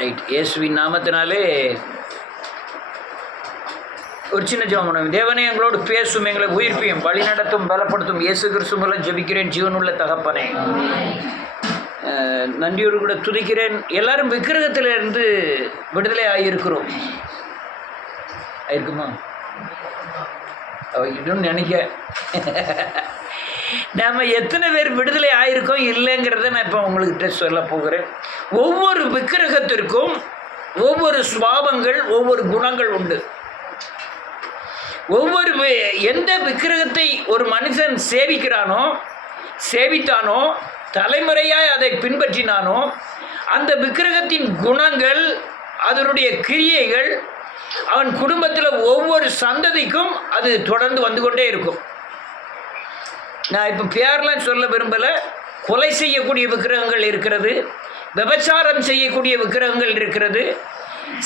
Right. இயேசுவின் நாமத்தினாலே ஒரு சின்ன ஜெபம் பண்ணுவோம். தேவனே, எங்களோடு பேசும், எங்களை உயிர்ப்பியும் வழி நடத்தும் பலப்படுத்தும் இயேசு கிறிஸ்து மூலம் ஜெபிக்கிறேன் ஜீவனுள்ள தகப்பனே. நன்றியோடு கூட துதிக்கிறேன். எல்லாரும் விக்கிரகத்திலிருந்து விடுதலை ஆகியிருக்கிறோம். ஆயிருக்குமா? இன்னும் நினைக்க நாம் எத்தனை பேர் விடுதலை ஆகிருக்கோம் இல்லைங்கிறத நான் இப்போ உங்கள்கிட்ட சொல்ல போகிறேன். ஒவ்வொரு விக்கிரகத்திற்கும் ஒவ்வொரு சுபாவங்கள், ஒவ்வொரு குணங்கள் உண்டு. எந்த விக்கிரகத்தை ஒரு மனுஷன் சேவித்தானோ தலைமுறையாய் அதை பின்பற்றினானோ அந்த விக்கிரகத்தின் குணங்கள், அதனுடைய கிரியைகள் அவன் குடும்பத்தில் ஒவ்வொரு சந்ததிக்கும் அது தொடர்ந்து வந்து கொண்டே இருக்கும். நான் இப்போ பேர்லாம் சொல்ல விரும்பலை. கொலை செய்யக்கூடிய விக்கிரகங்கள் இருக்கிறது, விபச்சாரம் செய்யக்கூடிய விக்கிரகங்கள் இருக்கிறது,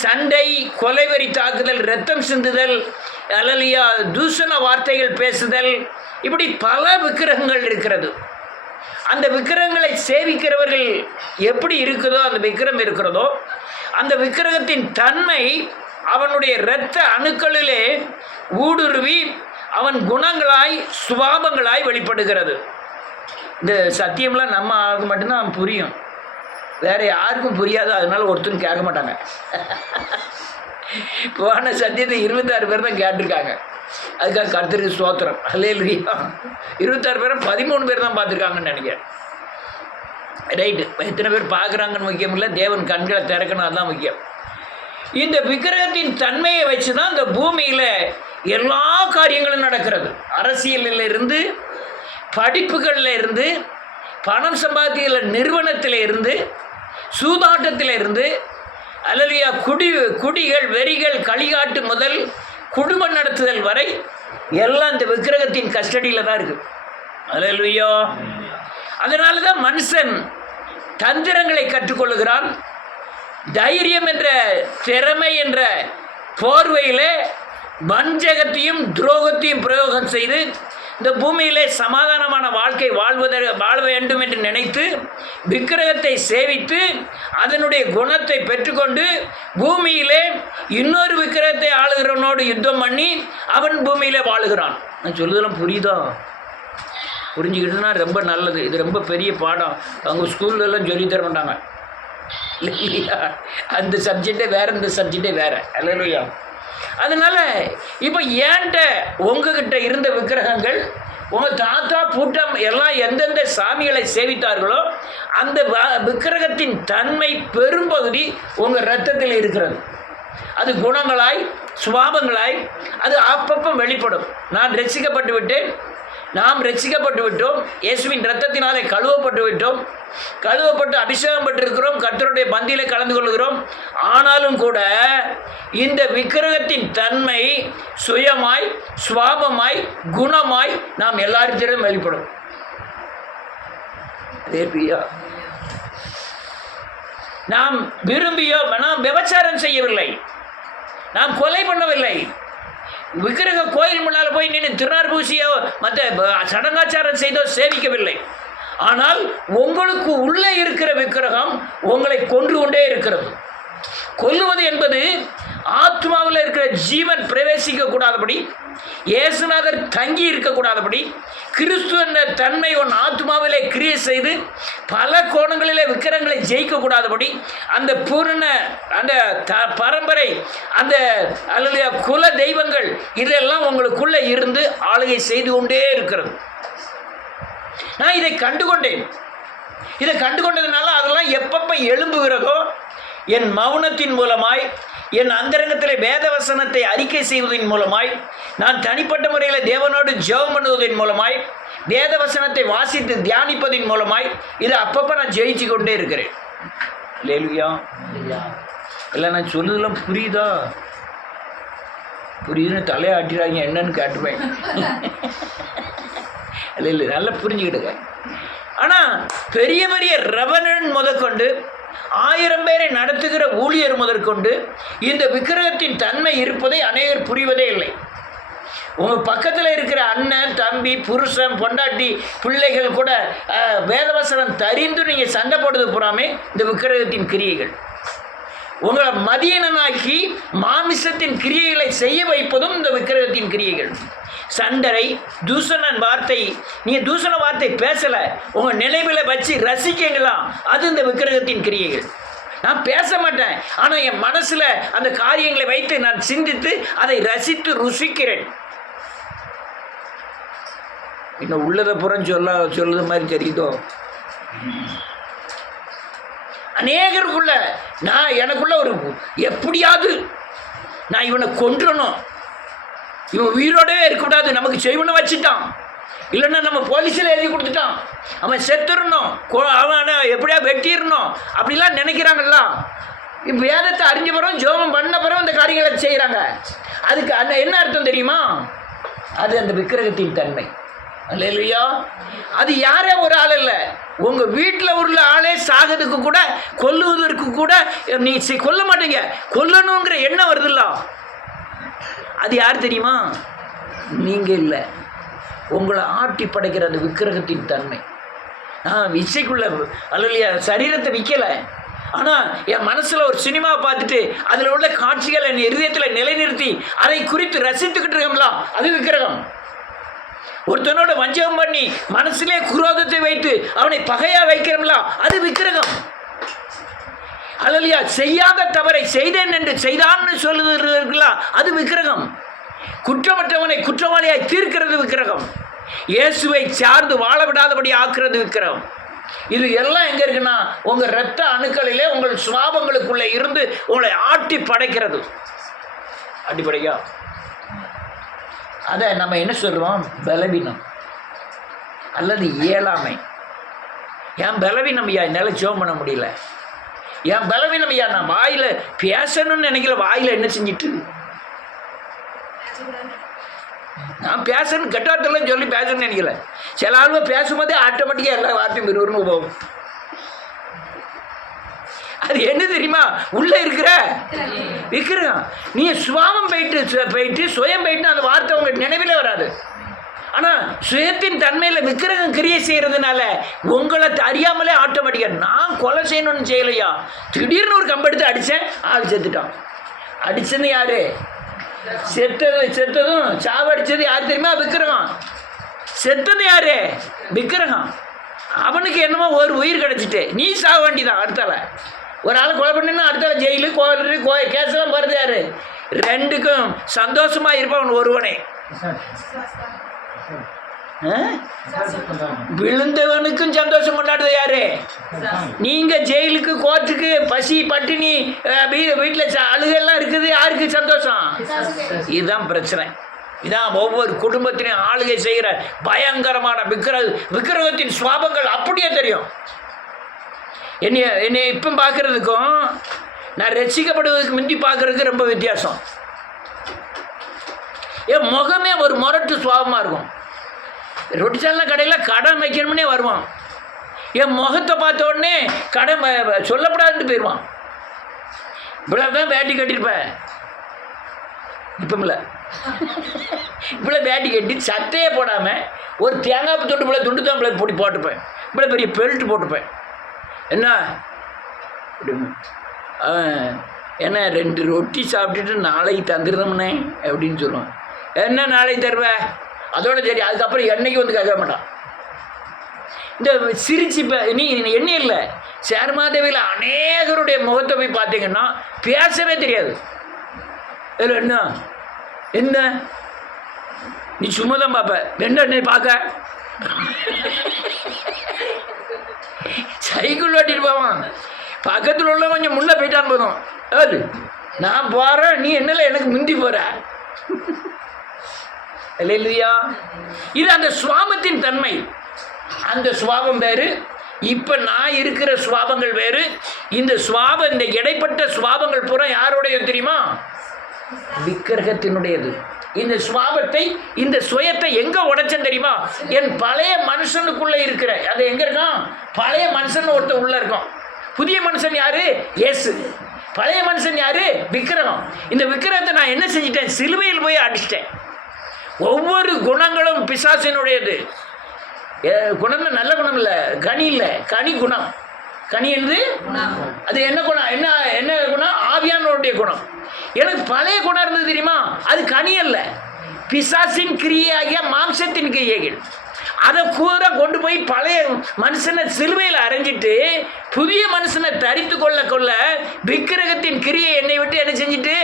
சண்டை, கொலைவெறி தாக்குதல், இரத்தம் சிந்துதல், அல்லலியா தூஷண வார்த்தைகள் பேசுதல், இப்படி பல விக்கிரகங்கள் இருக்கிறது. அந்த விக்கிரகங்களை சேவிக்கிறவர்கள் எப்படி இருக்குதோ, அந்த விக்கிரகம் இருக்கிறதோ, அந்த விக்கிரகத்தின் தன்மை அவனுடைய இரத்த அணுக்களிலே ஊடுருவி அவன் குணங்களாய் சுபாவங்களாய் வெளிப்படுகிறது. இந்த சத்தியம்லாம் நம்ம ஆளுக்கு மட்டும்தான் புரியும், வேறு யாருக்கும் புரியாது. அதனால ஒருத்தரும் கேட்க மாட்டாங்க. போன சத்தியத்தை 26 பேர் தான் கேட்டிருக்காங்க. அதுக்காக கர்த்தருக்கு ஸ்தோத்திரம். அல்லேலூயா. 26 பேரை 13 பேர் தான் பார்த்துருக்காங்கன்னு நினைக்கிறேன். ரைட்டு. எத்தனை பேர் பார்க்குறாங்கன்னு முக்கியம் இல்லை, தேவன் கண்களை திறக்கணும், அதுதான் முக்கியம். இந்த விக்கிரகத்தின் தன்மையை வச்சு தான் இந்த பூமியில் எல்லா காரியங்களும் நடக்கிறது. அரசியலில் இருந்து, படிப்புகளில் இருந்து, பணம் சம்பாதிக்கிற நிறுவனத்தில் இருந்து, சூதாட்டத்தில் இருந்து, அல்லலியா குடிகள், வெறிகள், களிகாட்டு முதல் குடும்ப நடத்துதல் வரை எல்லாம் இந்த விக்கிரகத்தின் கஸ்டடியில் தான் இருக்குது. அல்லேலூயா. அதனால தான் மனுஷன் தந்திரங்களை கற்றுக்கொள்ளுகிறான். தைரியம் என்ற திறமை என்ற போர்வையில் வஞ்சகத்தையும் துரோகத்தையும் பிரயோகம் செய்து இந்த பூமியிலே சமாதானமான வாழ்க்கை வாழ வேண்டும் என்று நினைத்து விக்கிரகத்தை சேவித்து அதனுடைய குணத்தை பெற்றுக்கொண்டு பூமியிலே இன்னொரு விக்கிரகத்தை ஆளுகிறவனோடு யுத்தம் பண்ணி அவன் பூமியிலே வாழுகிறான். நான் சொல்லுதெல்லாம் புரியுதா? புரிஞ்சுக்கிட்டுனா ரொம்ப நல்லது. இது ரொம்ப பெரிய பாடம். அவங்க ஸ்கூல்லலாம் சொல்லித்தர மாட்டாங்க இல்லையா? அந்த சப்ஜெக்டே வேறு, இந்த சப்ஜெக்டே வேறு. அல்லேலூயா. அதனால் இப்போ ஏன்ட்ட உங்ககிட்ட இருந்த விக்கிரகங்கள், உங்கள் தாத்தா பூட்டம் எல்லாம் எந்தெந்த சாமிகளை சேவித்தார்களோ அந்த விக்கிரகத்தின் தன்மை பெரும்பகுதி உங்கள் இரத்தத்தில் இருக்கிறது. அது குணங்களாய், சுபாவங்களாய் அது அப்பப்போ வெளிப்படும். நான் ரட்சிக்கப்பட்டு விட்டேன், நாம் ரட்சிக்கப்பட்டு விட்டோம், இயேசுவின் இரத்தத்தினாலே கழுவப்பட்டு அபிஷேகம் பெற்றிருக்கிறோம், கர்த்தருடைய பந்தியிலே கலந்து கொள்கிறோம். ஆனாலும் கூட இந்த விக்கிரகத்தின் தன்மை சுயமாய், சுவாபமாய், குணமாய் நாம் எல்லாரிடத்திலும் வெளிப்படும். நாம் விரும்பியோ, நாம் விபச்சாரம் செய்யவில்லை, நாம் கொலை பண்ணவில்லை, விக்கிரக கோயில் முன்னால் போய் நின்று திருநார் பூசியோ மற்ற சடங்காச்சாரம் செய்தோ சேவிக்கவில்லை. ஆனால் உங்களுக்கு உள்ளே இருக்கிற விக்கிரகம் உங்களை கொன்று கொண்டே இருக்கிறது. கொல்லுவது என்பது ஆத்மாவில் இருக்கிற ஜீவன் பிரவேசிக்கக்கூடாதபடி, இயேசுநாதர் தங்கி இருக்கக்கூடாதபடி, கிறிஸ்து என்ற தன்மை உன் ஆத்மாவிலே கிரியை செய்து பல கோணங்களிலே விக்கிரங்களை ஜெயிக்கக்கூடாதபடி, அந்த பூர்ண அந்த பரம்பரை, அந்த அல்லது குல தெய்வங்கள் இதெல்லாம் உங்களுக்குள்ளே இருந்து ஆளுகை செய்து கொண்டே இருக்கிறது. நான் இதை கண்டுகொண்டதுனால அதெல்லாம் எப்பப்போ எழும்புகிறதோ என் மௌனத்தின் மூலமாய், என் அந்தரங்கத்தில் வேதவசனத்தை அறிக்கை செய்வதன் மூலமாய், நான் தனிப்பட்ட முறையில் தேவனோடு ஜெபம் பண்ணுவதன் மூலமாய், வேதவசனத்தை வாசித்து தியானிப்பதன் மூலமாய் இதை அப்பப்போ நான் ஜெயிச்சு கொண்டே இருக்கிறேன். அல்லேலூயா. இல்லை, நான் சொல்லுதெல்லாம் புரியுதா? புரியுதுன்னு தலையாட்டிறாங்க, என்னன்னு கேட்டுப்பேன். இல்லை, நல்லா புரிஞ்சுக்கிட்டுங்க. ஆனால் பெரிய பெரிய ரெவரண்ட் முதற்கொண்டு 1000 பேரை நடத்துகிற ஊழியர் முதற்கொண்டு இந்த விக்கிரகத்தின் தன்மை இருப்பதை அநேகர் புரிவதே இல்லை. உங்கள் பக்கத்தில் இருக்கிற அண்ணன், தம்பி, புருஷன், பொண்டாட்டி, பிள்ளைகள் கூட வேதவசனம் தரிந்து நீங்கள் சண்டை போடுறது பூராமே இந்த விக்கிரகத்தின் கிரியைகள். உங்களை மதியனாக்கி மாமிசத்தின் கிரியைகளை செய்ய வைப்பதும் இந்த விக்கிரகத்தின் கிரியைகள். சண்டரை, தூஷணன் வார்த்தை, நீங்கள் தூஷண வார்த்தை பேசலை, உங்கள் நினைவில் வச்சு ரசிக்கீங்களா, அது இந்த விக்கிரகத்தின் கிரியைகள். நான் பேச மாட்டேன், ஆனால் என் மனசில் அந்த காரியங்களை வைத்து நான் சிந்தித்து அதை ரசித்து ருசிக்கிறேன். இன்னும் உள்ளதை புறம் சொல்லுது மாதிரி தெரியுதோ. அநேகருக்குள்ள எனக்குள்ள ஒரு எப்படியாவது நான் இவனை கொன்றணும், இவன் உயிரோடவே இருக்கக்கூடாது, நமக்கு செய்வனை வச்சுட்டான், இல்லைன்னா நம்ம போலீஸில் எழுதி கொடுத்துட்டான், அவன் செத்துடணும், அவனை எப்படியா வெட்டிடணும் அப்படிலாம் நினைக்கிறாங்கல்ல. இப்போ வேதத்தை அறிஞ்ச பிறகு ஜோபம் பண்ண பிறகு இந்த காரியங்களை செய்கிறாங்க. அதுக்கு என்ன அர்த்தம் தெரியுமா? அது அந்த விக்கிரகத்தின் தன்மை. அல்லேலூயா. அது யாரே ஒரு ஆள் இல்லை, உங்கள் வீட்டில் உள்ள ஆளே சாகிறதுக்கு கூட, கொல்லுவதற்கு கூட நீ கொல்ல மாட்டீங்க, கொல்லணுங்கிற எண்ணம் வருதுல்ல, அது யார் தெரியுமா? நீங்கள் இல்லை, உங்களை ஆட்டி படைக்கிற அந்த விக்கிரகத்தின் தன்மை. நான் இசைக்குள்ள அல்லையா சரீரத்தை விற்கலை, ஆனால் என் மனசில் ஒரு சினிமாவை பார்த்துட்டு அதில் உள்ள காட்சிகளை என் இருதயத்தில் நிலைநிறுத்தி அதை குறித்து ரசித்துக்கிட்டு இருக்கோம்ல, அது விக்கிரகம். ஒருத்தனோட வஞ்சகம் பண்ணி மனசிலே குரோதத்தை வைத்து அவனை பகையா வைக்கிறோம்ல, அது விக்கிரகம். அல்லையா செய்யாத தவறை செய்தேன் என்று செய்தான்னு சொல்லுகிறீர்களா, அது விக்கிரகம். குற்றமற்றவனை குற்றவாளியாய் தீர்க்கிறது விக்கிரகம். இயேசுவை சார்ந்து வாழ விடாதபடி ஆக்குறது விக்கிரகம். இது எல்லாம் எங்கே இருக்குன்னா உங்கள் இரத்த அணுக்களிலே உங்கள் சுவாபங்களுக்குள்ளே இருந்து உங்களை ஆட்டி படைக்கிறது. அடிப்படையா அதை நம்ம என்ன சொல்கிறோம்? பலவீனம் அல்லது இயலாமை. என் பலவீனம் ஐயா, என்னால் ஜெபம் பண்ண முடியல, என் பலவீனம் ஐயா, நான் வாயில் பேசணும்னு நினைக்கல, வாயில் என்ன செஞ்சிட்டு நான் பேசணும் கெட்டார்த்தெல்லாம் சொல்லி பேசணும்னு நினைக்கல. சில ஆளுங்க பேசும்போதே ஆட்டோமேட்டிக்காக எல்லா வார்த்தையும் விறுவிறுன்னு போகும். அது என்ன தெரியுமா? உள்ளே இருக்கிற விக்கிரகம். நீ சுவாமம் போயிட்டு சுயம் போயிட்டு அந்த வார்த்தை உங்கள் நினைவில் வராது. ஆனால் சுயத்தின் தன்மையில் விக்கிரகம் கிரியை செய்கிறதுனால உங்களை அறியாமலே ஆட்டோமேட்டிக்காக நான் கொலை செய்யணும்னு செய்யலையா, திடீர்னு ஒரு கம்பெடுத்து அடித்தேன், ஆள் செத்துட்டான். அடித்தது யார்? செத்ததும் சாவடிச்சது யார் தெரியுமா? விக்கிரகம். செத்தது யார்? விக்கிரகம். அவனுக்கு என்னமோ ஒரு உயிர் கிடச்சிட்டு நீ சாக வேண்டிதான். அடுத்தால ஒரு ஆள் கொலை பண்ணினா அடுத்தால ஜெயிலு கோயில் கேஸெல்லாம் வருது. யார்? ரெண்டுக்கும் சந்தோஷமாக இருப்பான் ஒருவனே. விழுந்தவனுக்கும் சந்தோஷம் கொண்டாடுறது யாரு? நீங்க ஜெயிலுக்கு கோர்ட்டுக்கு பசி பட்டினி வீட்டில் அழுகெல்லாம் இருக்குது, யாருக்கு சந்தோஷம்? இதுதான் பிரச்சனை. இதான் ஒவ்வொரு குடும்பத்திலையும் ஆளுகை செய்கிற பயங்கரமான விக்கிரகத்தின் சுவாபங்கள் அப்படியே தெரியும். என்னை இப்போ பார்க்கறதுக்கும் நான் ரசிக்கப்படுவதற்கு முந்தி பார்க்கறதுக்கு ரொம்ப வித்தியாசம். என் முகமே ஒரு முரட்டு சுவாபமாக இருக்கும். ரொட்டி சால்னா கடையில் கடை வைக்கணும்னே வருவான். என் முகத்தை பார்த்த உடனே கடை சொல்லப்படாதுன்ட்டு போயிடுவான். இவ்வளோ தான் வேட்டி கட்டியிருப்பேன், இப்போ இல்லை. இவ்வளோ வேட்டி கட்டி சட்டையே போடாமல் ஒரு தேங்காய் தொட்டு இவ்வளோ துண்டு தான் இவ்வளோ பொடி போட்டுப்பேன், இவ்வளோ பெரிய பெல்ட் போட்டுப்பேன். என்ன என்ன 2 ரொட்டி சாப்பிட்டுட்டு நாளைக்கு தந்துடுறோம்னே அப்படின்னு சொல்லுவான். என்ன நாளைக்கு தருவேன்? அதோட சரி, அதுக்கப்புறம் என்னைக்கு வந்து கேட்க மாட்டான். இந்த சிரிச்சு நீ என்ன இல்லை, சேர்மாதேவியில் அநேகருடைய முகத்தை போய் பார்த்தீங்கன்னா பேசவே தெரியாது. இதில் என்ன என்ன நீ சும்மா தான் பார்ப்ப, என்ன பார்க்க சைக்கிள் ஓட்டிட்டு போவான், பக்கத்தில் உள்ள கொஞ்சம் முன்னே போயிட்டான் போதும், அது நான் போகிறேன், நீ என்னல எனக்கு முந்தி போகிற இல்லையா? இது அந்த சுவாபத்தின் தன்மை. அந்த சுவாபம் வேறு, இப்போ நான் இருக்கிற சுவாபங்கள் வேறு. இந்த சுவாபம், இந்த இடைப்பட்ட சுவாபங்கள் பூரா யாருடைய தெரியுமா? விக்கிரகத்தினுடையது. இந்த சுவாபத்தை, இந்த சுயத்தை எங்கே உடைச்சேன் தெரியுமா? என் பழைய மனுஷனுக்குள்ளே இருக்கிற, அது எங்கே இருக்கான்? பழைய மனுஷன் ஒருத்தர் உள்ளே இருக்கும். புதிய மனுஷன் யாரு? இயேசு. பழைய மனுஷன் யாரு? விக்கிரகம். இந்த விக்கிரகத்தை நான் என்ன செஞ்சிட்டேன்? சிலுவையில் போய் அடிச்சிட்டேன். ஒவ்வொரு குணங்களும் பிசாசினுடையது. குணம்னா நல்ல குணம் இல்லை, கனி இல்லை, கனி குணம். கனி என்று அது என்ன குணம்? என்ன என்ன குணம்? ஆவி குணம். எனக்கு பழைய குணம் இருந்தது தெரியுமா, அது கனி அல்ல, பிசாசின் கிரியையாகிய மாம்சத்தின் கிரியைகள். அதை கூட கொண்டு போய் பழைய மனுஷனை சிலுவையில் அரைஞ்சிட்டு புதிய மனுஷனை தரித்து கொள்ள விக்கிரகத்தின் கிரியை என்னை விட்டு என்ன செஞ்சுட்டு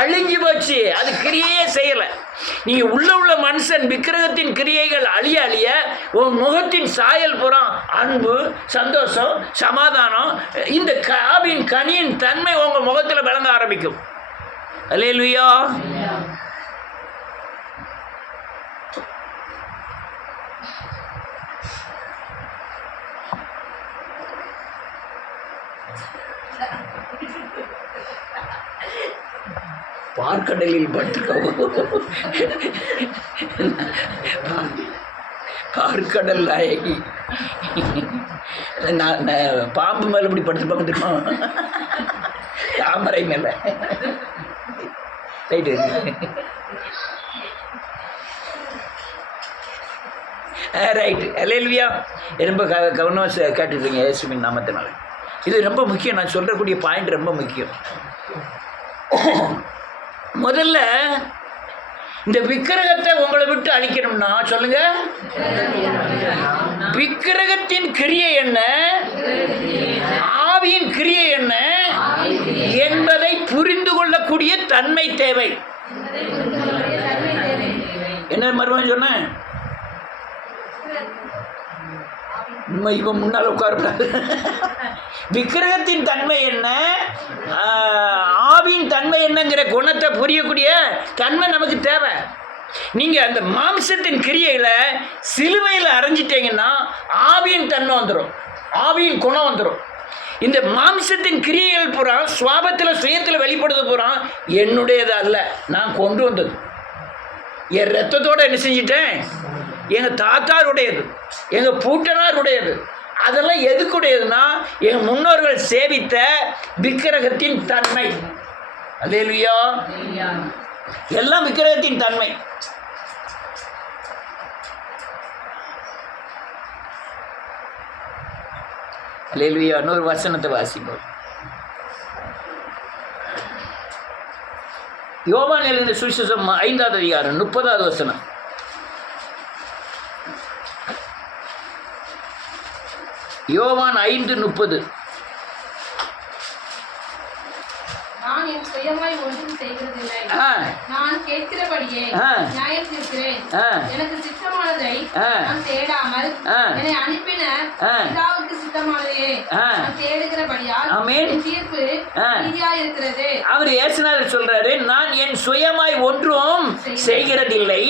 அழிஞ்சு போச்சு. அது கிரியையே செய்யலை. நீங்கள் உள்ள மனுஷன் விக்கிரகத்தின் கிரியைகள் அழிய உன் முகத்தின் சாயல் புறம் அன்பு, சந்தோஷம், சமாதானம், இந்த ஆவியின் கனியின் தன்மை உங்கள் முகத்தில் விளங்க ஆரம்பிக்கும். அல்லேலூயா. பார்க்கடலில் பட்டுக்கவும் பார்க்கடல் நாயகி. நான் பாம்பு மேலே இப்படி படுத்துப்பாங்க தெரியுமா, தாமரை மேலே. ரைட்டு. ரைட்டு. அல்லேலூயா. ரொம்ப கவனமாக கேட்டுருக்கீங்க இயேசுவின் நாமத்தினால. இது ரொம்ப முக்கியம். நான் சொல்கிறக்கூடிய பாயிண்ட் ரொம்ப முக்கியம். முதல்ல இந்த விக்கிரகத்தை உங்களை விட்டு அழிக்கணும்னா சொல்லுங்க, விக்கிரகத்தின் கிரியை என்ன, ஆவியின் கிரியை என்ன என்பதை புரிந்து கொள்ளக்கூடிய தன்மை தேவை. என்ன மறுபடியும் சொன்னேன், இவன் முன்னால் உட்காரக்கூடாது. விக்கிரகத்தின் தன்மை என்ன, ஆவியின் தன்மை என்னங்கிற குணத்தை புரியக்கூடிய தன்மை நமக்கு தேவை. நீங்கள் அந்த மாம்சத்தின் கிரியையில் சிலுவையில் அரைஞ்சிட்டீங்கன்னா ஆவியின் தன்மை வந்துடும், ஆவியின் குணம் வந்துடும். இந்த மாம்சத்தின் கிரியைகள் பூரா சுவாபத்தில் சுயத்தில் வெளிப்படுறது பூரா என்னுடையது அல்ல, நான் கொண்டு வந்தது. என் ரத்தத்தோடு என்ன செஞ்சிட்டேன், எங்கள் தாத்தாருடையது, எங்கள் பூட்டனாருடையது. அதெல்லாம் எதுக்குடையதுன்னா எங்கள் முன்னோர்கள் சேவித்த விக்கிரகத்தின் தன்மை. அல்லேலூயா. எல்லாம் விக்கிரகத்தின் தன்மை. அல்லேலூயா. இன்னொரு வசனத்தை வாசிப்போம். யோவான் எழுதின சுவிசேஷம் 5ஆம் அதிகாரம் 30ஆவது வசனம். யோவான் 5:30. நான் என் சுயமாய் ஒன்றும் செய்கிறதில்லை, நான் கேட்கிறபடியே நியாயம் தீர்க்கிறேன். எனக்கு சித்தமானதை நான் தேடாமல் என்னை அனுப்பின பிதாவுக்கு சித்தமானதையே நான் தேடுகிறபடியால் என் தீர்ப்பு நீதியாய் இருக்கிறது. அவர் இயேசுநாதர் சொல்றாரு, நான் என் சுயமாய் ஒன்றும் செய்கிறதில்லை,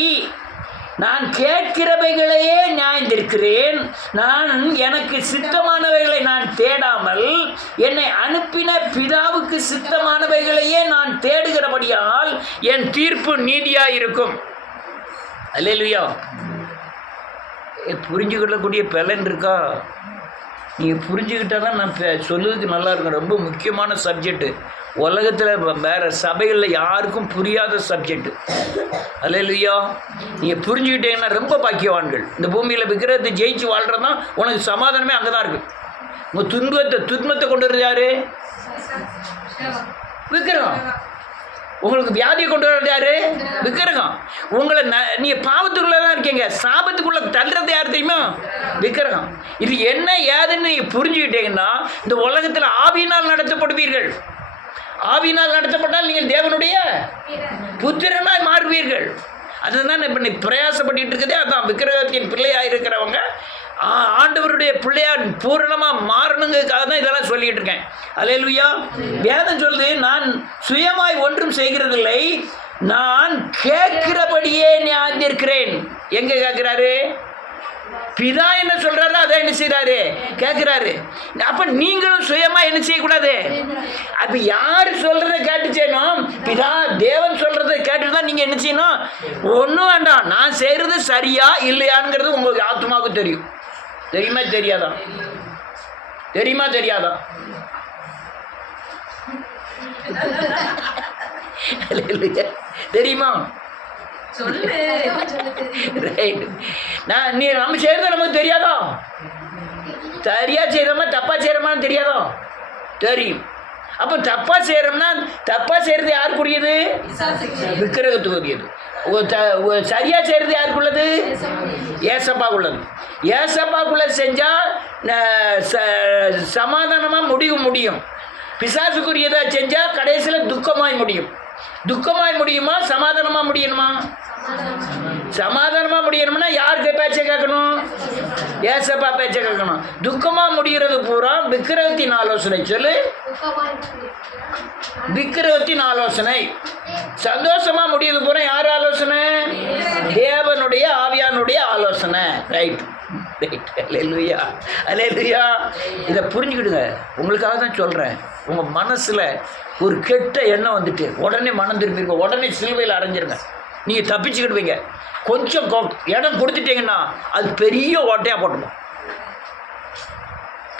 நான் கேட்கிறவைகளையே நியாயந்திருக்கிறேன். நான் எனக்கு சித்தமானவைகளை நான் தேடாமல் என்னை அனுப்பின பிதாவுக்கு சித்தமானவைகளையே நான் தேடுகிறபடியால் என் தீர்ப்பு நீதியாக இருக்கும். அல்லேலூயா. புரிஞ்சுக்கொள்ளக்கூடிய பலன் இருக்கா? நீங்கள் புரிஞ்சுக்கிட்டால் தான் நான் சொல்லுறதுக்கு நல்லா இருக்கும். ரொம்ப முக்கியமான சப்ஜெக்டு. உலகத்தில் வேறு சபைகளில் யாருக்கும் புரியாத சப்ஜெக்டு. அல்லேலூயா. நீங்கள் புரிஞ்சுக்கிட்டீங்கன்னா ரொம்ப பாக்கியவான்கள். இந்த பூமியில் விக்கிரகத்தை ஜெயிச்சு வாழ்கிறது தான் உனக்கு சமாதானமே அங்கே தான் இருக்குது. உங்கள் துன்பத்தை கொண்டு வருது யார்? விக்கிரகம். உங்களுக்கு வியாதியை கொண்டு வர்றது யாரு? விக்கிரகம். உங்களை நீங்கள் பாவத்துக்குள்ளே தான் இருக்கீங்க, சாபத்துக்குள்ளே தள்ளுறது யார் தெரியுமா? விக்கிரகம். இது என்ன ஏதுன்னு நீங்கள் புரிஞ்சுக்கிட்டீங்கன்னா இந்த உலகத்தில் ஆவியினால் நடத்தப்படுவீர்கள். ஆவியினால் நடத்தப்பட்டால் நீங்கள் தேவனுடைய புத்திரனாய் மாறுவீர்கள். அதுதான் இப்போ நீ பிரயாசப்பட்டு இருக்கதே அதான். விக்கிரகத்தின் பிள்ளையாக இருக்கிறவங்க ஆண்டவருடைய பிள்ளையார் பூரணமாக மாறணுங்கிறதுக்காக தான் இதெல்லாம் சொல்லிகிட்டு இருக்கேன். அல்லேலூயா. வேதம் சொல்லுது, நான் சுயமாய் ஒன்றும் செய்கிறதில்லை, நான் கேட்கிறபடியே நியாயந்திருக்கிறேன். எங்கே கேட்குறாரு? பிதா என்ன சொல்றாரு அதை என்ன செய்யறாரு? கேட்கிறாரு. அப்ப நீங்களும் சுயமா என்ன செய்யக்கூடாது. அப்ப யாரு சொல்றதை கேட்டு செய்யணும்? பிதா தேவன் சொல்றதை கேட்டுதான் நீங்க என்ன செய்யணும்? ஒன்றும் வேண்டாம், நான் செய்யறது சரியா இல்லையாங்கிறது உங்களுக்கு ஆத்மாவுக்கு தெரியும். தெரியுமா தெரியாதா? தெரியுமா தெரியாதா? தெரியுமா? நீ நம்ம செய்யறது நமக்கு தெரியாதோ? சரியா செய்யறோமா தப்பா செய்யறோமான்னு தெரியாதோ? தெரியும். அப்போ தப்பாக செய்கிறோம்னா தப்பாக செய்கிறது யாருக்குரியது? விக்கிரகத்துக்குரியது. சரியாக செய்கிறது யாருக்குள்ளது? ஏசப்பாக்குள்ளது. ஏசப்பாக்குள்ளது செஞ்சால் சமாதானமாக முடியும். பிசாசுக்குரியதாக செஞ்சால் கடைசியில் துக்கமாய் முடியும். துக்கமாய் முடியுமா? சமாதானமாக முடியணுமா? சமாதானமாக முடியணும்னா யாருக்கு பேச்சை கேட்கணும்? ஏசப்பா பேச்சை கேட்கணும். துக்கமாக முடிகிறது பூரா விக்கிரகத்தின் ஆலோசனை. சொல்லு, விக்கிரகத்தின் ஆலோசனை. சந்தோஷமா முடியுது பூரா யார் ஆலோசனை? தேவனுடைய ஆவியானுடைய ஆலோசனை. Right right. Hallelujah hallelujah. இதை புரிஞ்சுக்கிடுங்க. உங்களுக்காக தான் சொல்கிறேன். உங்கள் மனசில் ஒரு கெட்ட எண்ணம் வந்துட்டு உடனே மனம் திரும்பிடுங்க, உடனே சிலுவையில் அடைஞ்சிருங்க. நீங்கள் தப்பிச்சுக்கிடுவீங்க. கொஞ்சம் இடம் கொடுத்துட்டீங்கன்னா அது பெரிய ஓட்டையாக போட்டுடும்.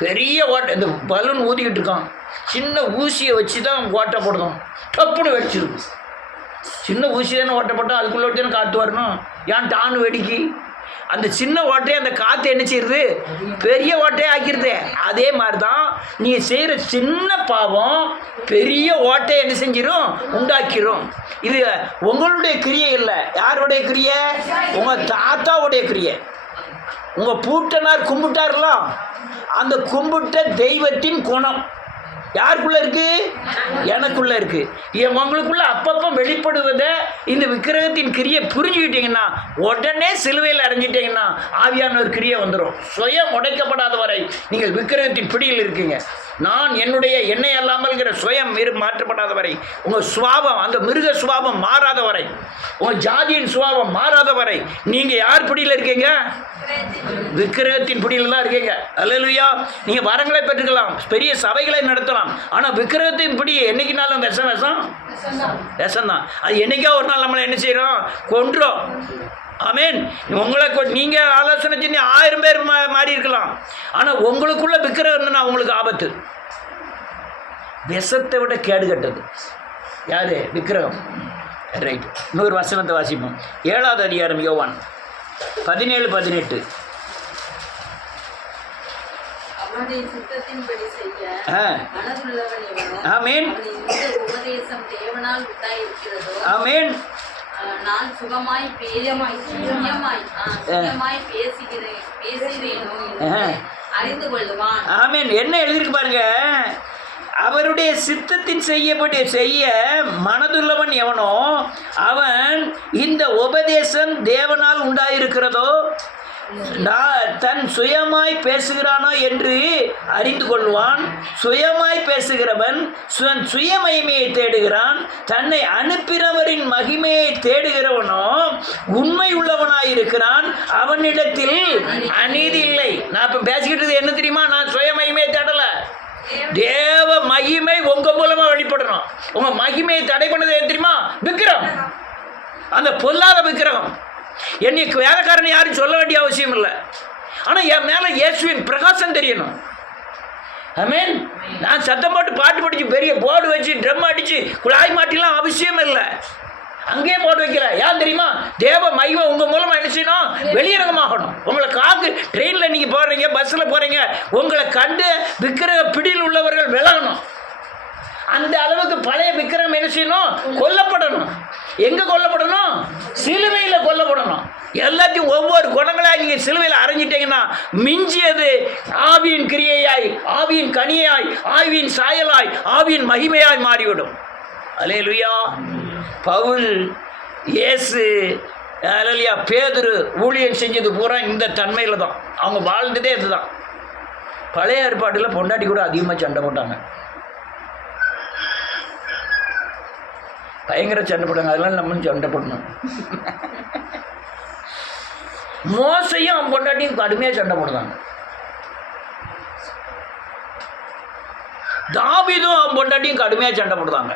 பெரிய ஓட்டை. இந்த பலூன் ஊதிக்கிட்டு இருக்கான், சின்ன ஊசியை வச்சு தான் ஓட்டை போடணும். டப்புன்னு வெடிச்சிருக்கும். சின்ன ஊசி தானே ஓட்டை போட்டோம், அதுக்குள்ளே தானே காற்று வரணும். ஏன் டான்னு வெடிக்கி அந்த சின்ன ஓட்டையை அந்த காற்று என்ன செய்யுது? பெரிய ஓட்டையை ஆக்கிடுது. அதே மாதிரி தான் நீங்கள் செய்கிற சின்ன பாவம் பெரிய ஓட்டையை என்ன செஞ்சிடும்? உண்டாக்கிடும். இது உங்களுடைய கிரியை இல்லை. யாருடைய கிரியை? உங்கள் தாத்தாவுடைய கிரியை. உங்கள் பூட்டனார் கும்பிட்டார்லாம், அந்த கும்பிட்ட தெய்வத்தின் குணம் யாருக்குள்ளே இருக்குது? எனக்குள்ளே இருக்குது. உங்களுக்குள்ள அப்பப்போ வெளிப்படுவதை இந்த விக்கிரகத்தின் கிரியை புரிஞ்சுக்கிட்டீங்கன்னா உடனே சிலுவையில் அடைஞ்சிட்டிங்கன்னா ஆவியானவர் கிரியை வந்துடும். சுயம் உடைக்கப்படாத வரை நீங்கள் விக்கிரகத்தின் பிடியில் இருக்கீங்க. நான் என்னுடைய எண்ணெய் அல்லாமல்ங்கிற சுயம் மாற்றப்படாத வரை, உங்கள் சுவாபம் அந்த மிருக சுவாபம் மாறாத வரை, உங்கள் ஜாதியின் சுவாபம் மாறாத வரை நீங்கள் யார் பிடியில் இருக்கீங்க? விக்கிரகத்தின் பிடியில் தான் இருக்கீங்க. அல்லேலூயா. நீங்கள் வரங்களை பெற்றுக்கலாம், பெரிய சபைகளை நடத்தலாம். ஆனால் விக்கிரகத்தின் பிடி என்னைக்குனாலும் விஷம்தான். அது என்னைக்கா ஒரு நாள் நம்மளை என்ன செய்கிறோம்? கொன்றோம். ஆமேன். உங்களை நீங்கள் ஆலோசனை செஞ்சு 1000 பேர் மாறி இருக்கலாம். ஆனால் உங்களுக்குள்ள விக்கிரகம்னா உங்களுக்கு ஆபத்து. விஷத்தை விட கேடு கட்டது யாரு? விக்கிரகம். ரைட். இன்னொரு வசனத்தை வாசிப்போம். 7வது அதிகாரம் யோவான் 17-18. ஆமேன் ஆமேன். நான் சுகமாய் அறிந்து கொள்ளுவான். ஆமேன். என்ன எழுதிருக்கு பாருங்க. அவருடைய சித்தத்தின் செய்ய மனதுள்ளவன் எவனோ அவன் இந்த உபதேசம் தேவனால் உண்டாயிருக்கிறதோ தன் சுயமாய் பேசுகிறானோ என்று அறிந்து கொள்வான். சுயமாய் பேசுகிறவன் சுய மகிமையை தேடுகிறான். தன்னை அனுப்பினவரின் மகிமையை தேடுகிறவனோ உண்மை உள்ளவனாயிருக்கிறான். அவனிடத்தில் அநீதி இல்லை. நான் இப்போ பேசிக்கிட்டது என்ன தெரியுமா? நான் சுய மகிமையை தேடலை. தேவ மகிமை உங்க மூலமா வெளிப்படணும். உங்க மகிமையை தடை பண்ணது என்ன தெரியுமா? விக்கிரகம். அந்த பொல்லாத விக்கிரகம். என்னைக்கு வேலைக்காரனை யாரும் சொல்ல வேண்டிய அவசியம் இல்லை. ஆனால் என் மேலே இயேசுவின் பிரகாசம் தெரியணும். ஆமேன். நான் சத்தம் போட்டு பாட்டு படித்து பெரிய போர்டு வச்சு ட்ரம் அடித்து குழாய் மாட்டிலாம் அவசியம் இல்லை. அங்கேயே போட்டு வைக்கல. ஏன் தெரியுமா? தேவ மகிமை உங்கள் மூலமாக என்ன செய்யணும்? வெளியிறங்கமாகணும். உங்களை காக்கு ட்ரெயினில் நீங்கள் போகிறீங்க, பஸ்ஸில் போகிறீங்க, உங்களை கண்டு விக்கிரக பிடியில் உள்ளவர்கள் விலகணும். அந்த அளவுக்கு பழைய விக்கிரகம் என்ன செய்யணும்? கொல்லப்படணும். எங்கே கொல்லப்படணும்? சிலுவையில் கொல்லப்படணும். எல்லாத்தையும் ஒவ்வொரு குணங்களாக நீங்கள் சிலுவையில் அரைஞ்சிட்டீங்கன்னா மிஞ்சியது ஆவியின் கிரியையாய், ஆவியின் கனியாய், ஆவியின் சாயலாய், ஆவியின் மகிமையாய் மாறிவிடும். அல்லேலூயா. பவுல், இயேசு, அல்லேலூயா, பேதுரு ஊழியம் செஞ்சது பூரா இந்த தன்மையில் தான். அவங்க வாழ்ந்ததே இதுதான். பழைய ஏற்பாட்டில் பொண்டாட்டி கூட அதிகமாக சண்டை போட்டாங்க. பயங்கர சண்டை போட்டாங்க. அதெல்லாம் நம்மளும் சண்டை போடணும். மோசையும் அவன் பொண்டாட்டியும் கடுமையாக சண்டை போடுறாங்க. தாவீதும் அவன் பொண்டாட்டியும் கடுமையாக சண்டை போடுறாங்க.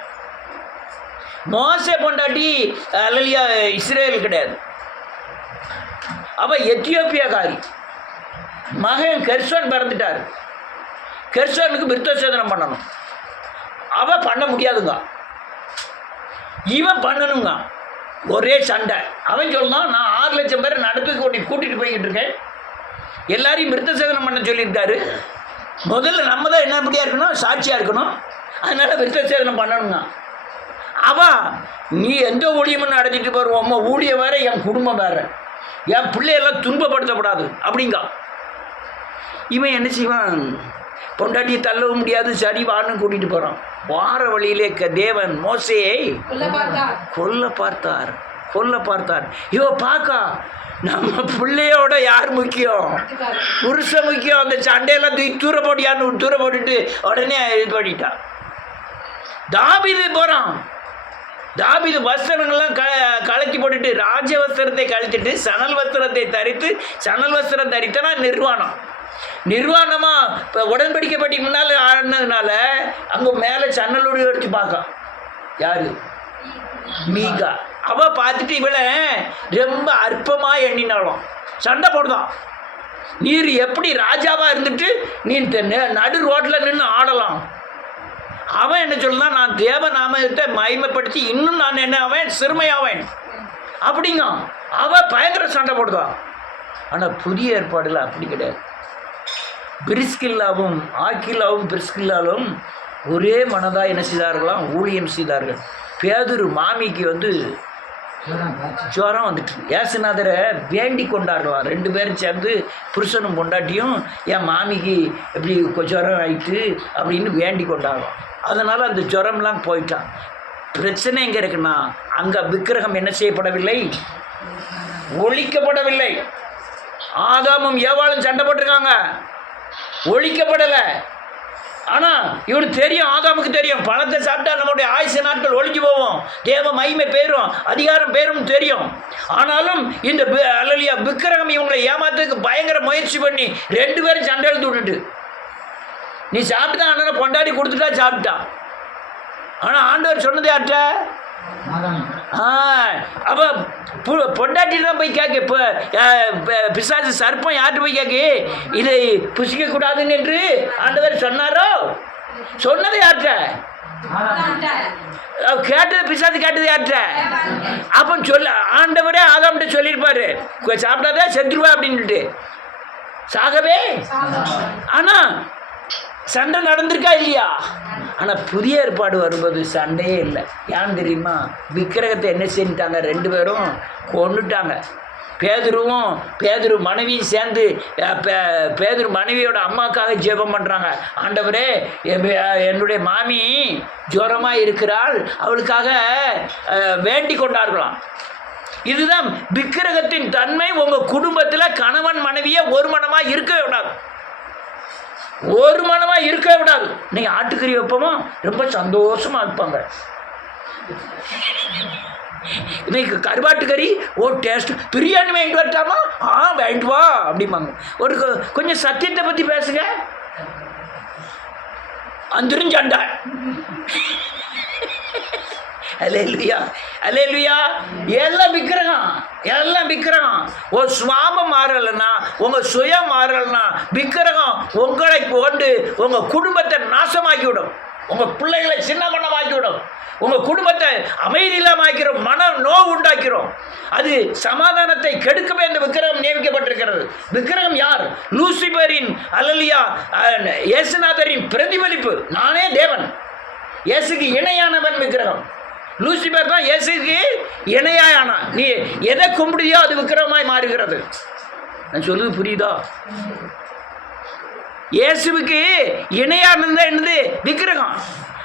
மோசே பொண்டாட்டி அல்லேலூயா இஸ்ரேல் கிடையாது. அவள் எத்தியோப்பியாக்காரி. மகன் கெர்சோன் பிறந்துட்டார். கெர்சோனுக்கு விருத்தசேதனம் பண்ணணும். அவள் பண்ண முடியாதுங்க, இவன் பண்ணணுங்க. ஒரே சண்டை. அவன் சொல்லணும், நான் 6 லட்சம் பேரை நடத்துக்கு கூட்டிகிட்டு போய்கிட்டு இருக்கேன், எல்லாரையும் விருத்தசேதனம் பண்ண சொல்லியிருக்காரு. முதல்ல நம்ம தான் என்ன இப்படியா இருக்கணும்? சாட்சியாக இருக்கணும். அதனால் விருத்த சேதனம் பண்ணணுங்க. அவன் நீ எந்த ஊழியமும் நடத்திட்டு போடுவோம்மா, ஊழியம் வேற, என் குடும்பம் வேற, என் பிள்ளையெல்லாம் துன்பப்படுத்தப்படாது அப்படிங்க. இவன் என்ன செய்வான்? பொண்டாட்டியை தள்ளவும் முடியாது, சரி வான்னு கூட்டிகிட்டு போகிறான். வார வழியிலே தேவன் மோசேயை கொல்ல பார்த்தார். இவ பார்க்கா, நம்ம பிள்ளையோட யார் முக்கியம்? புருஷன் முக்கியம். அந்த சண்டையெல்லாம் தூக்கி தூர போட்டுட்டு உடனே இது பண்ணிட்டான். தாவீது போகிறான். தாவீது வஸ்திரங்கள்லாம் கழட்டி போட்டுட்டு, ராஜ வஸ்திரத்தை கழட்டிட்டு சணல் வஸ்திரத்தை தரித்து, சணல் வஸ்திரம் தரித்தனா நிர்வாணமாக இப்போ உடன்படிக்கைப்பட்டி முன்னால் ஆடினதுனால அங்கே மேலே சன்னலோடு எடுத்து பார்க்கான். யார்? மீகா. அவள் பார்த்துட்டு இவளை ரொம்ப அற்பமாக எண்ணினாலும் சண்டை போடுதான். நீர் எப்படி ராஜாவாக இருந்துட்டு நீ நடு ரோட்டில் நின்று ஆடலாம்? அவன் என்ன சொல்லுதான், நான் தேவ நாமத்தை மகிமைப்படுத்தி இன்னும் நான் என்ன ஆவேன்? சிறுமையாவேன் அப்படிங்க. அவள் பயங்கர சண்டை போடுதான். ஆனால் புதிய ஏற்பாடில் அப்படி கிடையாது. பிரிஸ்கில்லாவும் ஆக்கில்லாவும் பிரிஸ்கில்லாவும் ஒரே மனதாக என்ன செய்தார்களாம்? ஊழியம் செய்தார்கள். பேதுரு மாமிக்கு ஜுரம் வந்துட்டு ஏசுநாதரை வேண்டி கொண்டாடலாம். 2 பேரும் சேர்ந்து புருஷனும் பொண்டாட்டியும் என் மாமிக்கு எப்படி ஜுரம் ஆயிட்டு அப்படின்னு வேண்டி கொண்டாடலாம். அதனால் அந்த ஜுரம்லாம் போயிட்டான். பிரச்சனை எங்கே இருக்குன்னா, அங்கே விக்கிரகம் என்ன செய்யப்படவில்லை? ஒழிக்கப்படவில்லை. ஆதாமும் ஏவாளும் சண்டை போட்டிருக்காங்க, ஒழிக்கப்படலை. ஆனால் இவனுக்கு தெரியும், ஆதாமுக்கு தெரியும், பழத்தை சாப்பிட்டா நம்மளுடைய ஆயுச நாட்கள் ஒழிஞ்சு போவோம், தேவ மகிமை பேரும் அதிகாரம் பேரும் தெரியும். ஆனாலும் இந்த அல்லலியா விக்கிரகம் இவங்களை ஏமாத்துக்கு பயங்கர முயற்சி பண்ணி 2 பேரும் சண்டை எழுத்து விட்டுட்டு, நீ சாப்பிட்டா அண்ணனை பொண்டாடி கொடுத்துட்டா சாப்பிட்டான். ஆனால் ஆண்டவர் சொன்னதே ஆட்ட அப்போ பொண்டாட்டி தான் போய் கேட்க. இப்போ பிசாசு சர்ப்பம் யார்கிட்ட போய் கேட்கு, இதை புசிக்கக்கூடாதுன்னு என்று ஆண்டவர் சொன்னாரோ? சொன்னது யார்கிட்ட? கேட்டது பிசாசு கேட்டது யார்கிட்ட? அப்போ ஆண்டவரே ஆதாம்கிட்ட சொல்லியிருப்பாரு, சாப்பிடாத செத்துருவா அப்படின்ட்டு. சாகவே. ஆனால் சண்டை நடந்திருக்கா இல்லையா? ஆனால் புதிய ஏற்பாடு வரும்போது சண்டையே இல்லை. ஏன்னு தெரியுமா? விக்கிரகத்தை என்ன செஞ்சிட்டாங்க? 2 பேரும் கொண்டுட்டாங்க. பேதுரு மனைவியும் சேர்ந்து பேதுரு மனைவியோட அம்மாவுக்காக ஜெபம் பண்ணுறாங்க. ஆண்டவரே, என்னுடைய மாமி ஜுரமாக இருக்கிறாள், அவளுக்காக வேண்டி கொண்டார்களாம். இதுதான் விக்கிரகத்தின் தன்மை. உங்கள் குடும்பத்தில் கணவன் மனைவியை ஒரு மனமாக இருக்கவே விடாது, ஒரு மனமாக இருக்கவே விடாது. நீங்கள் ஆட்டுக்கறி வைப்போமா, ரொம்ப சந்தோஷமாக இருப்பாங்க. இன்னைக்கு கருவாட்டுக்கறி ஒரு டேஸ்ட், பிரியாணி வாங்கிட்டு வரட்டாமா? வாங்கிட்டு வா அப்படிம்பாங்க. ஒரு கொஞ்சம் சத்தியத்தை பற்றி பேசுங்க, அந்திரும் சண்டை. அல்லேலூயா, அல்லேலூயா. எல்லாம் விக்கிரகம். ஒரு சுவாபம் மாறலைன்னா, உங்கள் சுயம் மாறலைன்னா, விக்கிரகம் உங்களை கொண்டு உங்கள் குடும்பத்தை நாசமாக்கி விடும், உங்கள் பிள்ளைகளை சின்ன பண்ணமாக்கி விடும், உங்கள் குடும்பத்தை அமைதி இல்லாமல் ஆக்கிறோம், மன நோவு உண்டாக்கிறோம். அது சமாதானத்தை கெடுக்கவே இந்த விக்கிரகம் நியமிக்கப்பட்டிருக்கிறது. விக்கிரகம் யார்? லூசிபரின் அல்லலியா இயேசுநாதரின் பிரதிபலிப்பு. நானே தேவன், இயேசுக்கு இணையானவன் விக்கிரகம். லூசிபர் தான் இயேசுக்கு இணையானா. நீ எதை கும்பிடுதியோ அது விக்கிரகமாய் மாறுகிறது. நான் சொல்லுது புரியுதா? இயேசுவுக்கு இணையானது என்னது? விக்கிரகம்.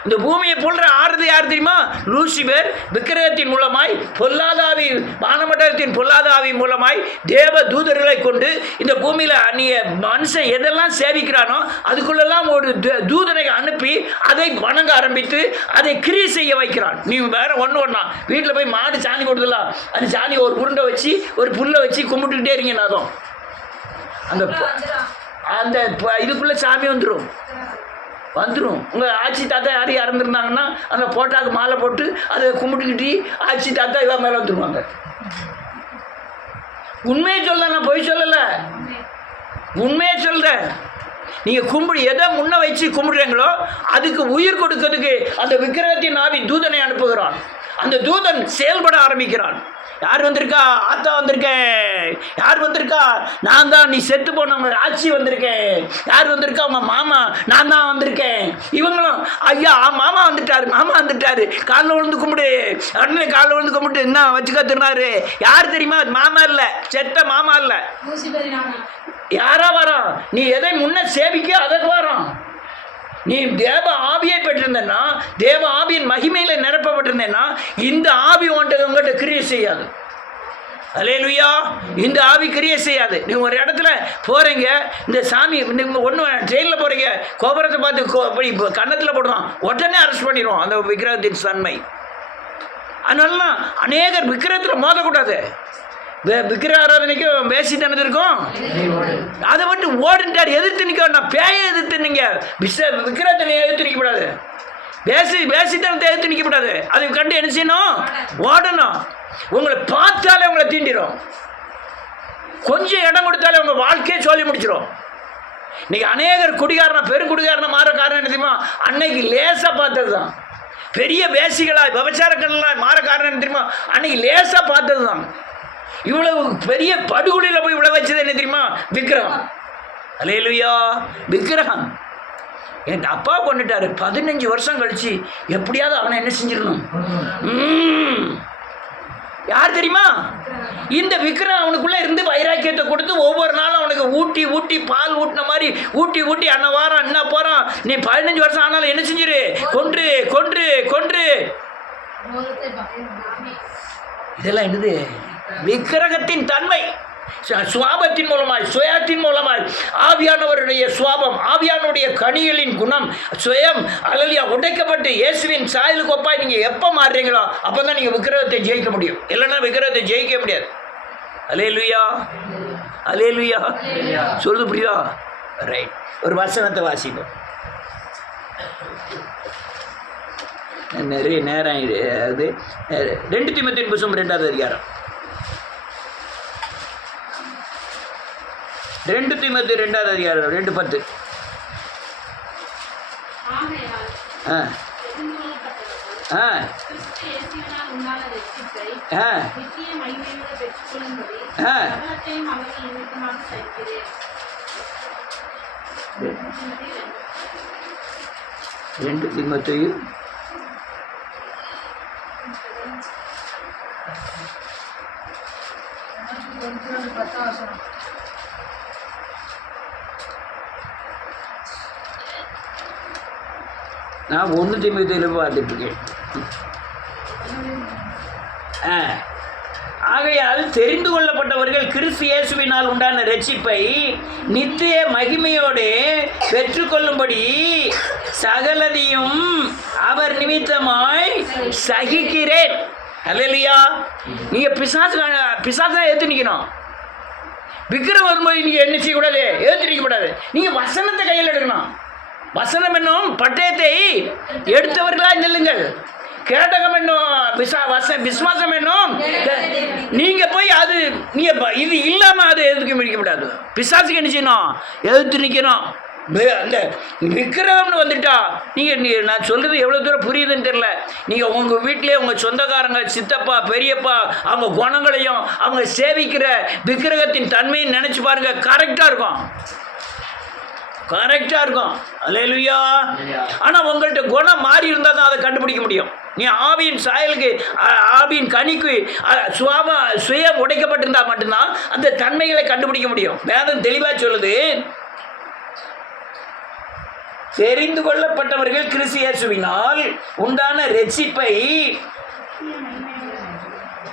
இந்த பூமியை போன்ற ஆறுது யார் தெரியுமா? லூசிபர். விக்கிரகத்தின் மூலமாய் பொல்லாதாவி, வானமண்டலத்தின் பொல்லாதாவி மூலமாய் தேவ தூதர்களை கொண்டு இந்த பூமியில் நீ மனுஷன் எதெல்லாம் சேவிக்கிறானோ அதுக்குள்ளெல்லாம் ஒரு தூதனை அனுப்பி அதை வணங்க ஆரம்பித்து அதை கிரி செய்ய வைக்கிறான். நீ வேற ஒன்றா வீட்டில் போய் மாடு சாணி கொடுத்துலாம், அந்த சாணி ஒரு உருண்டை வச்சு ஒரு புல்லை வச்சு கும்பிட்டுக்கிட்டே இருங்கன்னு அதுவும் அந்த இதுக்குள்ளே சாமி வந்துடும். உங்கள் ஆட்சி தாத்தா யாரும் இறந்துருந்தாங்கன்னா அந்த போட்டாக்கு மாலை போட்டு அதை கும்பிட்டுக்கிட்டு ஆட்சி தாத்தா இவன் மேலே வந்துடுவாங்க. உண்மையை சொல்ல, நான் பொய் சொல்லலை, உண்மையை சொல்கிறேன். நீங்கள் எதை முன்ன வச்சு கும்பிடுறீங்களோ அதுக்கு உயிர் கொடுக்கிறதுக்கு அந்த விக்கிரகத்தின் ஆவி தூதனை அனுப்புகிறான். அந்த தூதன் செயல்பட ஆரம்பிக்கிறான். யார் வந்திருக்கா? ஆத்தா வந்திருக்கேன். யார் வந்திருக்கா? நான் தான். நீ செத்து போனவங்க ஆட்சி வந்திருக்கேன். யார் வந்திருக்கா? உங்க மாமா. நான் தான் வந்திருக்கேன். இவங்களும் ஐயா மாமா வந்துட்டாரு, மாமா வந்துட்டாரு, காலில் விழுந்து கும்பிடு, அண்ணன் காலில் விழுந்து கும்பிட்டு என்ன வச்சுக்க திருநாரு. யார் தெரியுமா? மாமா இல்லை, செத்த மாமா இல்லை. யாரா வரோம்? நீ எதை முன்ன சேவிக்க அதற்கு வரோம். நீ தேவ ஆவியை பெற்றிருந்தேன்னா, தேவ ஆவியின் மகிமையில் நிரப்பப்பட்டிருந்தேன்னா, இந்த ஆவி உங்கள்கிட்ட கிரியை செய்யாது. அல்லேலூயா. இந்த ஆவி கிரியை செய்யாது. நீங்கள் ஒரு இடத்துல போகிறீங்க, இந்த சாமி நீங்கள் ஒன்று ட்ரெயினில் போகிறீங்க, கோபுரத்தை பார்த்து கன்னத்தில் போடுவான், உடனே அரெஸ்ட் பண்ணிடுவோம் அந்த விக்கிரகத்தின் தன்மை. அதனால அநேகர் விக்கிரகத்தில் மோதக்கூடாது. விக்கிர ஆராதனைக்கும் பேசிட்டு இருக்கும், அதை விட்டு ஓடுன்ட்டார். எதிர்த்து நிற்க வேண்டாம். பேயை எதிர்த்து நீங்க விக்கிரகத்தை எதிர்த்து நிற்கக்கூடாது. பேசித்தனத்தை எதிர்த்து நிற்கக்கூடாது. அதை கண்டு என்ன செய்யணும்? ஓடணும். உங்களை பார்த்தாலே உங்களை தீண்டிடும். கொஞ்சம் இடம் கொடுத்தாலே உங்க வாழ்க்கையை சொல்லி முடிச்சிடும். இன்னைக்கு அநேகர் குடிகாரனா, பெருங்குடிகாரனா மாற காரணம் என்ன தெரியுமா? அன்னைக்கு லேசா பார்த்தது தான். பெரிய வேசிகளாய் விபச்சாரங்களாய் மாற காரணம் என்ன தெரியுமா? அன்னைக்கு லேசா பார்த்தது தான். இவ்வளவு பெரிய படுகொலையில் போய் இவ்வளவு வச்சது என்ன தெரியுமா? விக்கிரகம். அல்லேலூயா. விக்கிரகம். என் அப்பா கொண்டுட்டாரு. 15 வருஷம் கழிச்சு எப்படியாவது அவனை என்ன செஞ்சிடணும். யார் தெரியுமா? இந்த விக்கிரகம் அவனுக்குள்ள இருந்து வைராக்கியத்தை கொடுத்து ஒவ்வொரு நாளும் அவனுக்கு ஊட்டி ஊட்டி பால் ஊட்டின மாதிரி ஊட்டி ஊட்டி அண்ணா வாரம் என்ன போறான். நீ 15 வருஷம் ஆனாலும் என்ன செஞ்சிரு? கொன்று கொன்று கொன்று. இதெல்லாம் என்னது? விக்கிரகத்தின் தன்மை. சுவாபத்தின் மூலமாய், சுயத்தின் மூலமாய் ஆவியானவருடைய சுவாபம், ஆவியானுடைய கனிகளின் குணம், சுயம் அல்லலியா உடைக்கப்பட்டு இயேசுவின் சாயலுக்கு ஒப்பாய் நீங்கள் எப்போ மாறுறீங்களோ அப்போ தான் நீங்கள் விக்கிரகத்தை ஜெயிக்க முடியும். இல்லைன்னா விக்கிரகத்தை ஜெயிக்க முடியாது. அல்லேலூயா, அல்லேலூயா. சொல்லுது புரியுதா? ரைட். ஒரு வசனத்தை வாசிப்போம். நிறைய நேரம் அது 2 தீமோத்தேயு புத்தகம் 2வது அதிகாரம். 2 தீமோத்தேயு 2வது அதிகாரம் 2:10. ரெண்டு தீமோத்தேயு நான் 1 தீமோத்தேயுல பார்த்துட்டு இருக்கேன். ஆகையால் தெரிந்து கொள்ளப்பட்டவர்கள் கிறிஸ்து இயேசுவினால் உண்டான ரட்சிப்பை நித்திய மகிமையோடு பெற்றுக்கொள்ளும்படி சகலதையும் அவர் நிமித்தமாய் சகிக்கிறேன். அல்லேலூயா. நீங்கள் பிசாசை ஏற்று நிற்கணும். விக்கிரம் வரும்போது நீங்கள் என்ன செய்யக்கூடாது? ஏற்று நிற்கக்கூடாது. நீங்கள் வசனத்தை கையில் எடுக்கணும். வசனம் என்னும் பட்டயத்தை எடுத்தவர்களாக நில்லுங்கள். கேடகம் என்னும் விசுவாசம் என்னும் நீங்க போய் அது நீங்க இது இல்லாம அதை எதிர்க்க முடியாது. பிசாசுக்கு என்ன செய்யணும்? எதிர்த்து நிற்கணும். அந்த விக்கிரகம்னு வந்துட்டா நீங்கள் நான் சொல்கிறது எவ்வளோ தூரம் புரியுதுன்னு தெரியல. நீங்கள் உங்கள் வீட்டிலே உங்கள் சொந்தக்காரங்க, சித்தப்பா, பெரியப்பா, அவங்க குணங்களையும் அவங்க சேவிக்கிற விக்கிரகத்தின் தன்மையும் நினச்சி பாருங்கள். கரெக்டாக இருக்கும், கரெக்டாக இருக்கும். அல்லேலூயா. ஆனால் உங்கள்கிட்ட குணம் மாறி இருந்தால் தான் அதை கண்டுபிடிக்க முடியும். நீ ஆவியின் சாயலுக்கு, ஆவியின் கனிக்கு சுயம் உடைக்கப்பட்டிருந்தால் மட்டும்தான் அந்த தன்மைகளை கண்டுபிடிக்க முடியும். வேதம் தெளிவாக சொல்லுது, தெரிந்து கொள்ளப்பட்டவர்கள் கிறிஸ்து இயேசுவினால் உண்டான ரட்சிப்பை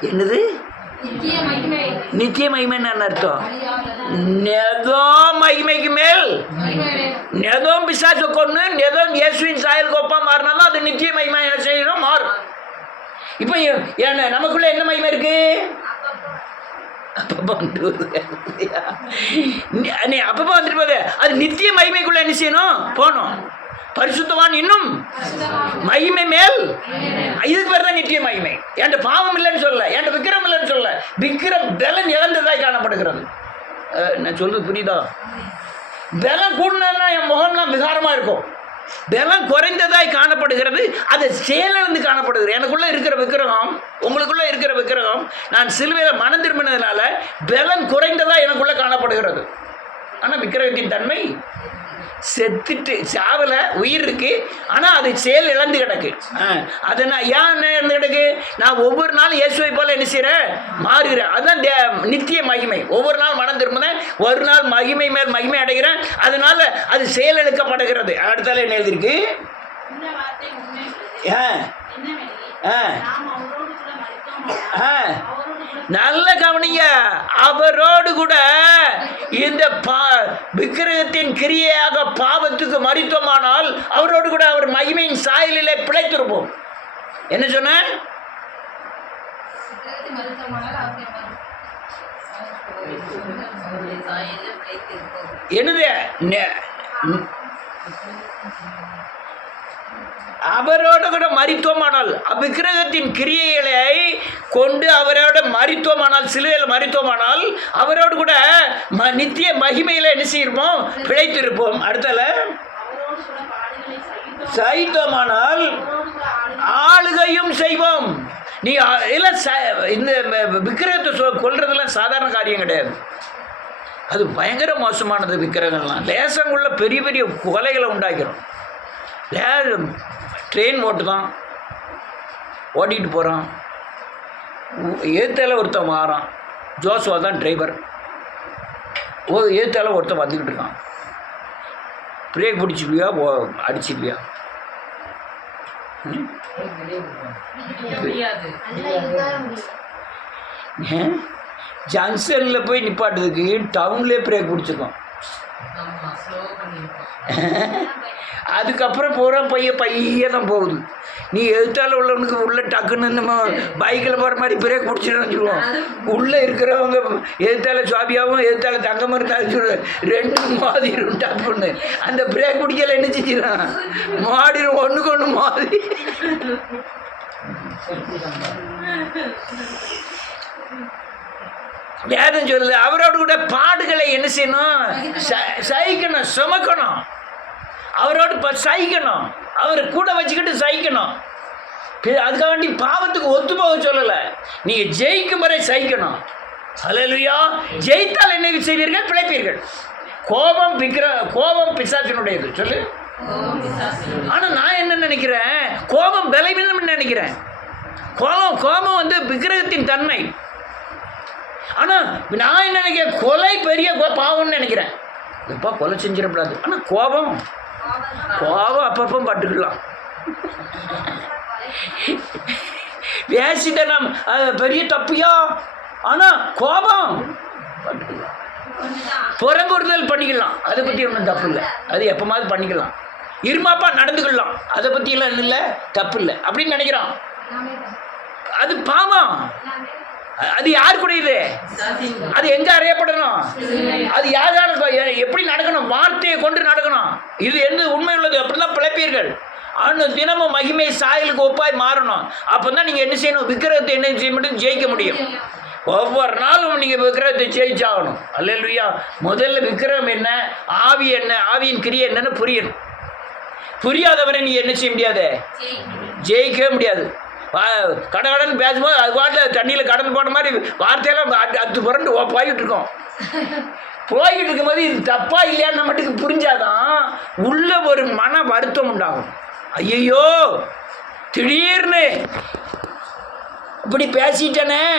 என்னது? நித்திய மகிமைன்னு அர்த்தம். நெதோ மகிமைக்கு மேல் நெதோ பிசாசு கொண்டு நெதோ இயேசுவின் சாயலுக்கு ஒப்பா மாறினாலும் அது நித்திய மகிமை என்ன செய்யணும்? மாறும். இப்போ நமக்குள்ள என்ன மகிமை இருக்கு? அப்பப்போ வந்துட்டு போகுது. அது நித்திய மகிமைக்குள்ள என்ன செய்யணும்? போகணும். பரிசுத்தவான் இன்னும் மகிமை மேல். இதுக்கு பேர் தான் நித்திய மகிமை. என்கிட்ட பாவம் இல்லைன்னு சொல்லல, என்கிட்ட விக்கிரம் இல்லைன்னு சொல்லல. விக்கிரம் பலன் இழந்ததாய் காணப்படுகிறது. நான் சொல்றது புரியுதா? பலம் கூடுனா என் முகம்லாம் விகாரமா இருக்கும். பலம் குறைந்ததாய் காணப்படுகிறது. அது செயலிழந்து காணப்படுது. எனக்குள்ளே இருக்கிற விக்கிரகம், உங்களுக்குள்ளே இருக்கிற விக்கிரகம், நான் சிலுவையில் மனம் திரும்பினதுனால பலன் குறைந்ததாக எனக்குள்ளே காணப்படுகிறது. ஆனால் விக்கிரகத்தின் தன்மை செத்துட்டு சாவல, உயிர் இருக்கு, ஆனால் அது செயல் இழந்து கிடக்கு. அதை நான் ஏன் இழந்து கிடக்கு? நான் ஒவ்வொரு நாளும் இயேசுவை போல என்ன செய்கிறேன்? மாறுகிறேன். அதுதான் நித்திய மகிமை. ஒவ்வொரு நாள் மனம் திரும்பினேன், ஒரு நாள் மகிமை மேல் மகிமை அடைகிறேன். அதனால அது செயல் இழக்கப்படுகிறது. அடுத்தால என்ன எழுதிருக்கு? நல்ல கவனிங்க. அவரோடு கூட இந்த விக்கிரகத்தின் கிரியையாக பாவத்துக்கு மரித்தோமானால் அவரோடு கூட அவர் மகிமையின் சாயலிலே பிழைத்திருப்போம். என்ன சொன்ன? என்னது? அவரோட கூட மரித்தோமானால், விக்கிரகத்தின் கிரியைகளை கொண்டு அவரோட மரித்தோமானால், சிலுவையில் மரித்தோமானால் அவரோடு கூட நித்திய மகிமையில் என்ன செய்யிருப்போம்? பிழைத்திருப்போம். அடுத்தால சைத்தோமானால் ஆளுகையும் செய்வோம். நீ இல்லை, இந்த விக்கிரகத்தை கொல்றதெல்லாம் சாதாரண காரியம் கிடையாது. அது பயங்கர மோசமானது. விக்கிரகங்கள்லாம் லேசங்குள்ள பெரிய பெரிய கொலைகளை உண்டாக்கிறோம். ட்ரெயின் ஓட்டு தான் ஓட்டிகிட்டு போகிறான், ஏத்தால ஒருத்தன் மாறான், ஜோசுவா தான் டிரைவர். ஏத்தால ஒருத்தன் வந்துக்கிட்டு இருக்கான். பிரேக் பிடிச்சிருவியா, அடிச்சிருவியா? ஜங்ஷனில் போய் நிப்பாட்டுறதுக்கு டவுன்லேயே பிரேக் பிடிச்சிருக்கோம். அதுக்கப்புறம் போகிற பைய தான் போகுது. நீ எதிர்த்தால உள்ளவனுக்கு உள்ள டக்குன்னு நம்ம பைக்கில் போகிற மாதிரி பிரேக் பிடிச்சிட்டு வச்சுக்குவோம். உள்ளே இருக்கிறவங்க எதிர்த்தால சுவாபியாகவும் எதிர்த்தால தங்கம் இருந்தாலும் ரெண்டு மாதிரும் டப்புன்னு அந்த பிரேக் பிடிக்கல என்ன செஞ்சிடும்? மாடிடும், ஒன்றுக்கு ஒன்று மாதிரி. வேதம் சொல்லுது அவரோடு கூட பாடுகளை என்ன செய்யணும்? சகிக்கணும், சுமக்கணும். அவரோடு சகிக்கணும், அவரை கூட வச்சுக்கிட்டு சகிக்கணும். அதுக்காக வேண்டி பாவத்துக்கு ஒத்து போக சொல்லலை. நீங்கள் ஜெயிக்கும் வரை சகிக்கணும். ஹல்லேலூயா. ஜெயித்தால் என்ன செய்வீர்கள்? பிழைப்பீர்கள். கோபம் பிசாசினுடையது. சொல்லு. ஆனால் நான் என்ன நினைக்கிறேன்? கோபம் பலவீனம் நினைக்கிறேன். கோபம் வந்து விக்கிரகத்தின் தன்மை. ஆனால் நான் என்ன நினைக்கிறேன்? கொலை பெரிய பாவம்னு நினைக்கிறேன். எப்போ கொலை செஞ்சிடக்கூடாது. ஆனால் கோபம் அப்பப்போ பட்டுக்கலாம். பேசிட்ட நாம் பெரிய தப்பியா? ஆனால் கோபம் பட்டுக்கலாம். புறங்குறுதல் பண்ணிக்கலாம், அதை பற்றி ஒன்றும் தப்பு இல்லை. அது எப்போமாவது பண்ணிக்கலாம். இருமாப்பா நடந்துக்கலாம், அதை பற்றியெல்லாம் இல்லை, தப்பு இல்லை அப்படின்னு நினைக்கிறான். அது பாவம். அது யார் கூட? இது அது எங்க அறியப்படணும்? அது யாரால எப்படி நடக்கணும்? வார்த்தையை கொண்டு நடக்கணும். இது எந்த உண்மை உள்ளது? அப்படிதான் பிழைப்பீர்கள். ஆனால் தினமும் மகிமை சாயலுக்கு ஒப்பாய் மாறணும். அப்போ தான் நீங்கள் என்ன செய்யணும்? விக்கிரகத்தை என்ன செய்ய முடியும்? ஜெயிக்க முடியும். ஒவ்வொரு நாளும் நீங்கள் விக்கிரகத்தை ஜெயிச்சாகணும். அல்லேலூயா. முதல்ல விக்கிரகம் என்ன, ஆவி என்ன, ஆவியின் கிரியை என்னன்னு புரியணும். புரியாதவரை நீ என்ன செய்ய முடியாது? ஜெயிக்கவே முடியாது. கடன் பேசும்போது அது பாட்டில் தண்ணியில் கடன் போன மாதிரி வார்த்தையெல்லாம் அது புரண்டு போய்கிட்டு இருக்கோம். போய்கிட்டு இருக்கும்போது இது தப்பா இல்லையான்னு மட்டுக்கு புரிஞ்சாதான் உள்ள ஒரு மன வருத்தம் உண்டாகும். ஐயோ, திடீர்னு இப்படி பேசிட்டேனே,